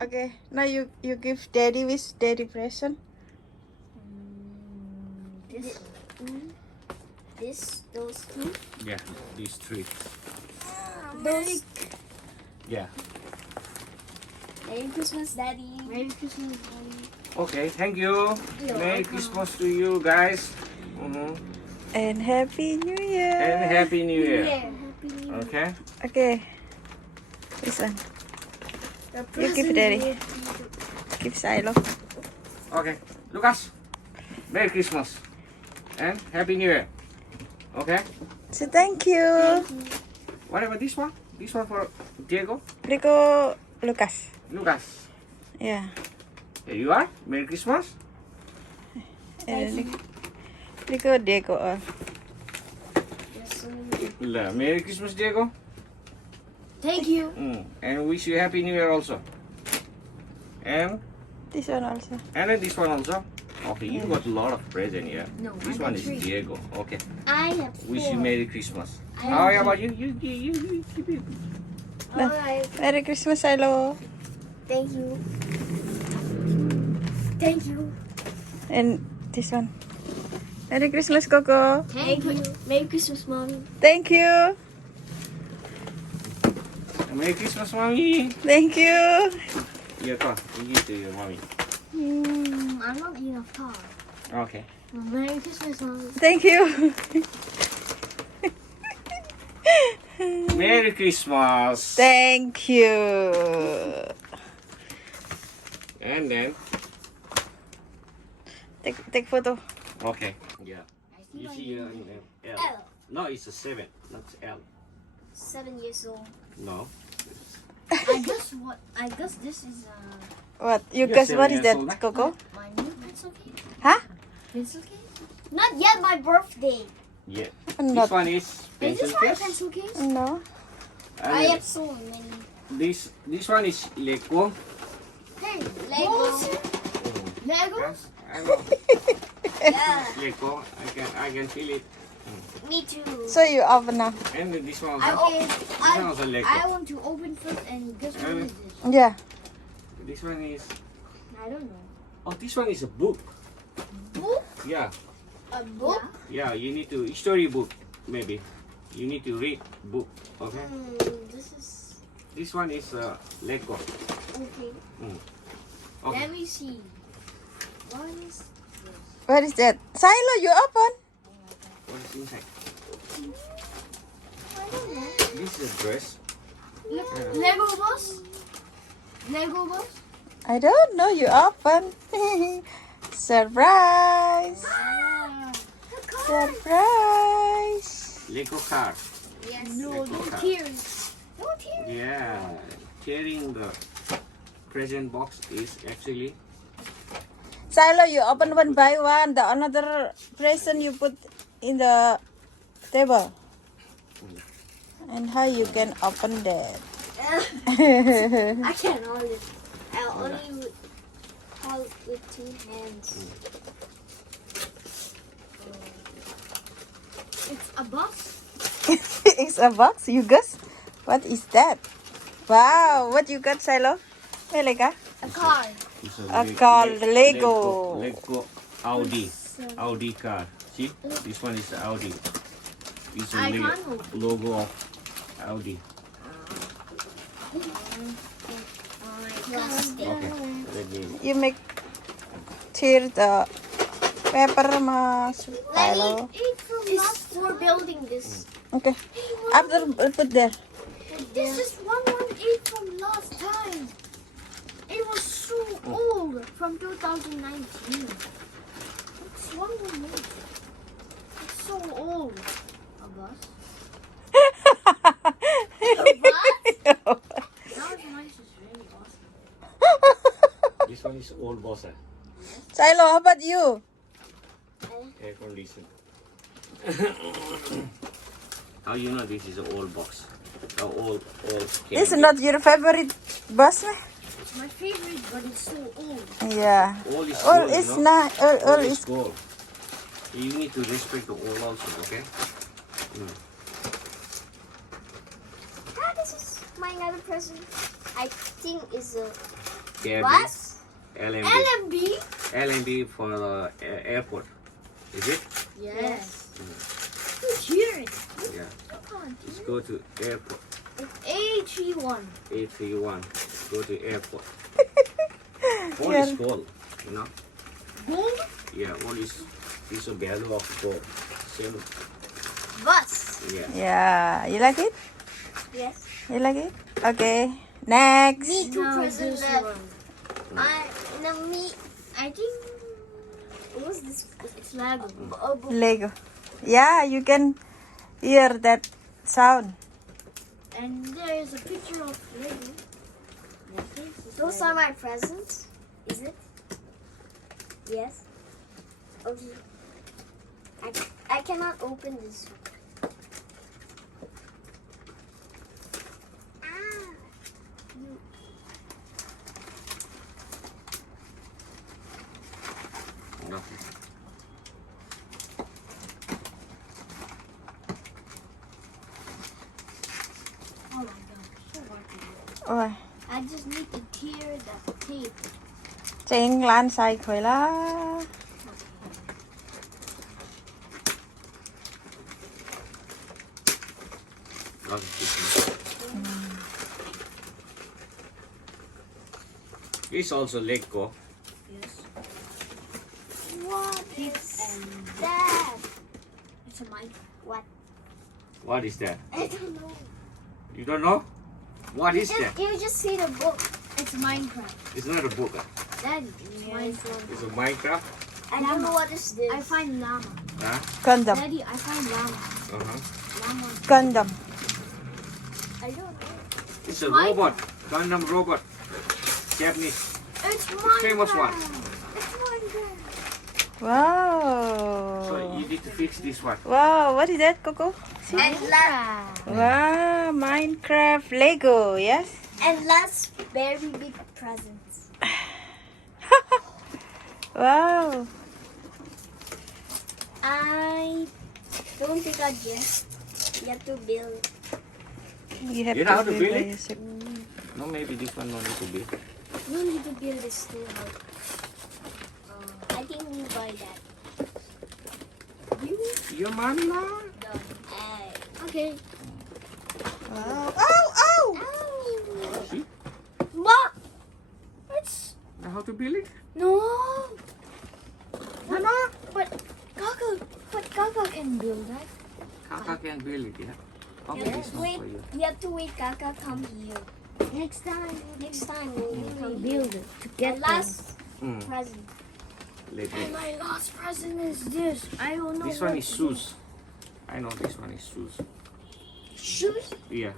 Okay, now you give daddy with daddy present. This one. This, those two. Yeah, these three. Those. Yeah. Merry Christmas, Daddy. Merry Christmas, Daddy. Okay, thank you. You're Merry welcome. Christmas to you guys. And Happy New Year. And Happy New Year. Happy New Year. Okay. Okay. This one. The You give presents Daddy. will be- Give Silo. Okay. Lucas, Merry Christmas and Happy New Year. Okay. So thank you. What about this one? This one for Diego, Rico Lucas. Lucas. Yeah. Here you are. Merry Christmas. And Rico Diego. Yes, Merry Christmas, Diego. Thank you. And wish you Happy New Year also. And This one also. then this one also. Okay, you got a lot of present here. No, This I one got is three. Diego. Okay. I have Wish you four. Merry Christmas. I How have about you? You keep it. Alright. Merry Christmas, Silo. Thank you. Thank you. And this one. Merry Christmas, Coco. Thank you. Merry Christmas, Mommy. Thank you. Merry Christmas, mommy. Thank you. Here, come. You give to your mommy. I'm not in a car. Okay. Merry Christmas, Mommy. Thank you. Merry Christmas. Thank you. And then, Take photo. okay. Yeah. You see L. L. No, it's a 7, not L. 7 years old. No. I guess this is What? You You're guess what 7 is years that, old, huh? Coco? my new pencil case. Huh? Pencil case? Not yet my birthday. Yeah. Not. This one is Is pencil this my case. pencil case? No. I And have so many. this one is Lego. Hey, Lego. Lego? Yes, I know. Yeah. Lego. I can feel it. Me too. So you open now. And this one I, also. okay, This one also Lego. I want to open first and guess what is this? Yeah. This one is. I don't know. Oh, this one is a book. Book? Yeah. A book? Yeah. You need to story book maybe. You need to read book. Okay. This is This one is Lego. okay. Okay. Let me see. What is this? What is that? Silo, you open. What is inside? I don't know. This is a dress. Lego boss? Lego boss? I don't know. You open. Surprise! The car. Surprise! Lego car. Yes. Lego No car. tears. No tears. Yeah. Carrying the present box is actually. Silo, you open one by one. The another present you put in the table. And how you can open that? I can't hold it. I'll only hold with 2 hands. It's a box. It's a box. You guess? What is that? Wow! What you got, Silo? Meleka? A car. It's A car, Lego. Lego Audi. Audi car. See? This one is Audi. It's a I can't hold. logo of Audi. Plastic. Okay. Let me. You make tear the paper, mas Silo. It's for building this. Okay. After put there. This is 118 from last time. It was so old from 2019. It's 118. It's so old. A bus? What? That nice is really awesome. This one is old boss. Silo, how about you? Air condition. How you know this is an old box? Old This is candy. not your favorite bus, meh? It's my favorite, but it's so old. Yeah. All is All gold, is you know? not. All All is. is gold. You need to respect the old also, okay? Ah, this is my another present. I think is a KFB, Bus? LMB. LMB? LMB for the airport. Is it? Yes. Who's here? Yeah. Let's go to airport. It's A31. A31. Go to airport. All Yeah. is gold, you know? Gold? Yeah, all is a value of gold. Same. Bus. Yeah. Yeah, you like it? Yes. You like it? Okay. Next. Me too, No, President. this one. I think. What was this? It's Lego. Lego. Yeah, you can hear that sound. And there's a picture of Lego. Those are my presents. Is it? Yes. Okay. I cannot open this one. Nothing. Oh my god, so hard to do. Ôi, I just need to tear the tape. chén lan xay khởi lá. It's also Lego. Yes. What is that? It's a mic. What? What is that? I don't know. You don't know? What is that? You just see the book. It's Minecraft. It's not a book. Daddy, it's Minecraft. It's a Minecraft. I don't know what is this. I find llama. Huh? Gundam. Daddy, I find llama. Uh-huh. Llama. Gundam. I don't know. It's a robot. Gundam robot. Japanese. It's Minecraft. Famous one. It's Minecraft. Wow. So you need to fix this one. Wow, what is that, Coco? And last, Wow, Minecraft Lego, yes? and last very big presents. Wow. I don't think I just yet to build. You have You know how to build build by it? yourself. No, maybe this one no need to be. You need to build this too. I think we buy that. Your mommy ma? Okay. Wow. Oh, oh! See? What? It's Know how to build it? no. No. But Kaka can build that. Kaka can build it, yeah? Okay, You have this to one wait. for you. You have to wait. Kaka come here. Next time we'll come Build it to get The last Mm. present. Lego. And my last present is this. I don't know. This one is shoes. I know this one is shoes. Shoes? Yeah.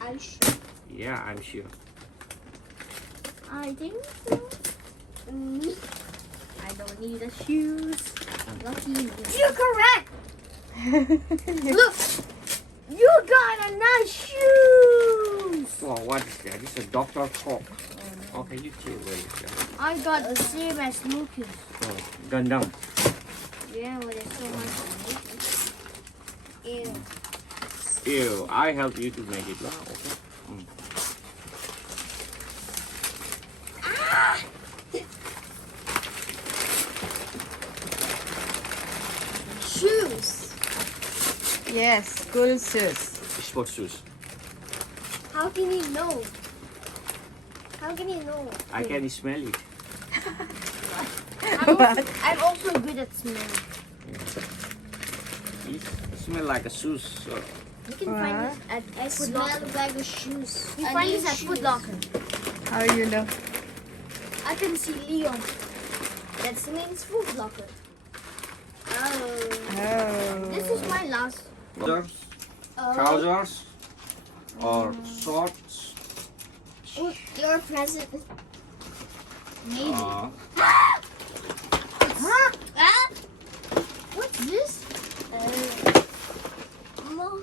I'm sure. Yeah, I'm sure. I think so. I don't need the shoes. Lucky you. You're correct. Look, you got a nice shoes. Wow, what is that? This is a Dr. Cock. Okay, you too. What is that? I got the same as Lucas. Oh, Gundam. Yeah, but it's so much. Ew. Ew, I help you to make it. Wow, okay. Mm. Shoes. Yes, school shoes. Sports shoes. How can you know? How can you know? I can smell it. I'm also good at smelling. It smells like a shoes. So. You can find this at Foot Locker. Like a shoes. You I find need this at Foot Locker. How you know? I can see Leon. That means Foot Locker. Oh. Oh. This is my last. Trousers or shorts. Your present. Maybe. Uh, What's this?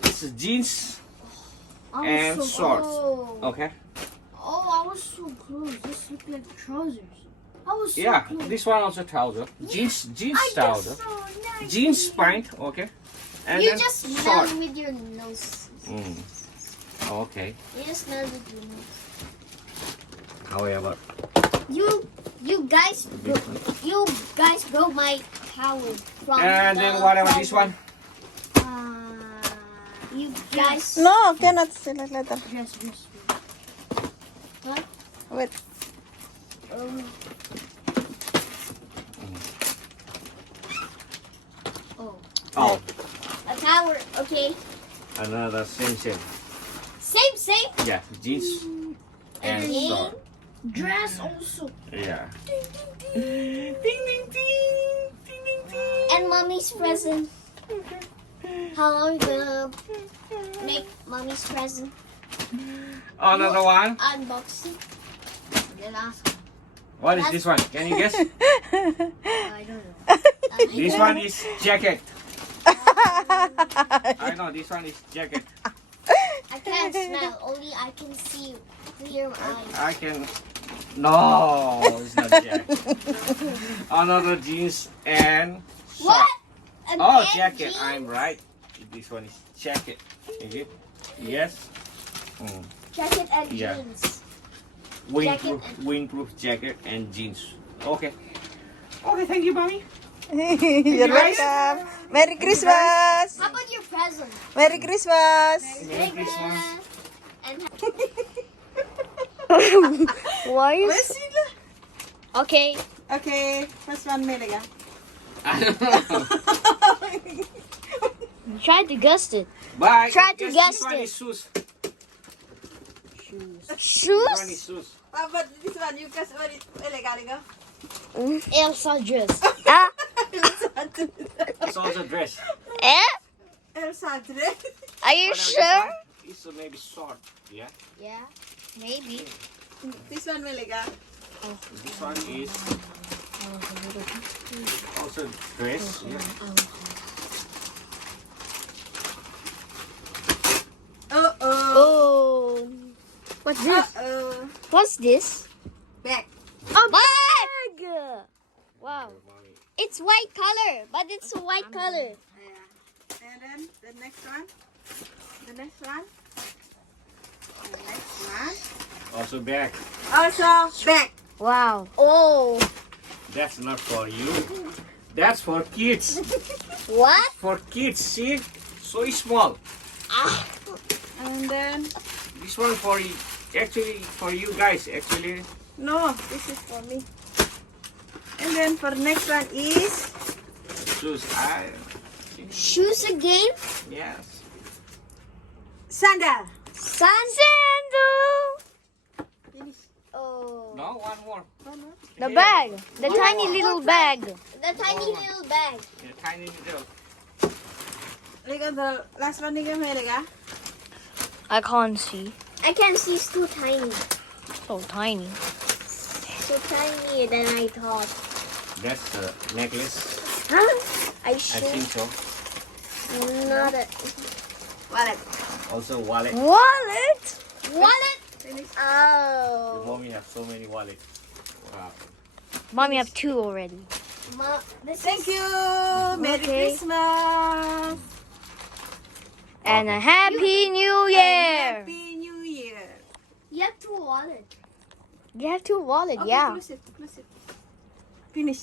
it's a jeans I was and so shorts. Oh. Okay. Oh, I was so close. This looked like trousers. I was so Yeah, close. this one also trouser. Jeans I trouser. just saw that. Jeans pant. Okay. And You then just smell short. it with your nose. Mm. Okay. You just smell it with your nose. However, You guys broke my towel from and then what about this one? You guys No, cannot select letter. Yes. What? Wait. Oh, A tower, okay. another same. Same. Yeah, jeans and And short. dress also. Yeah. And mommy's present. How are we gonna make mommy's present? Another one. Unboxing. Then ask. What is this one? Can you guess? I don't know. This one is jacket. I know this one is jacket. I can't smell. Only I can see clear eyes. I can. No, it's not jacket. Another jeans and short. What? A Oh, bad jacket. jeans? I'm right. This one is jacket. Is it? Yes. Jacket and Yeah. jeans. Windproof jacket and jeans. Okay. Okay, thank you, mommy. You're welcome. Merry Christmas. How about your present? Merry Christmas. Merry Christmas. And Why is... okay. Okay, first one, Meliga. I don't know. Try to guess it. Bye. Try to guess this one it. is shoes. This one is Shoes? shoes. How about this one? You guess what it Meliga? Elsa dress. It's also dress. Elsa dress. Are you Whatever sure? this one, it's maybe short. Yeah. Yeah, maybe. This one, Meliga. This one is also dress. Yeah. Oh. What's this? What's this? Back. A bag! Wow. It's white color, but it's a white color. Yeah. And then the next one. The next one. The next one. Also back. Also back. Wow. Oh. That's not for you. That's for kids. What? For kids. See, so small. Ah. And then This one for you. Actually, for you guys. Actually, no, this is for me. And then for next one is shoes. Shoes again? Yes. sandal. Sandal. Finish. Oh. No, one more. The Here. bag. The tiny little bag. The tiny Oh. little bag. Yeah, tiny little. Look at the last one again, Meliga. I can't see. I can't see. It's too tiny. So tiny. So tiny than I thought. That's the necklace. Huh? I I think sure. so. Not a Wallet. Also wallet. wallet. Wallet. Finish. The Oh. mommy have so many wallets. Wow. Mommy have two already. Thank you. Merry Okay. Christmas. And a Okay. happy New And Year. Happy New Year. You have two wallet. You have two wallet. Okay, Yeah. close it. Close it. Finish.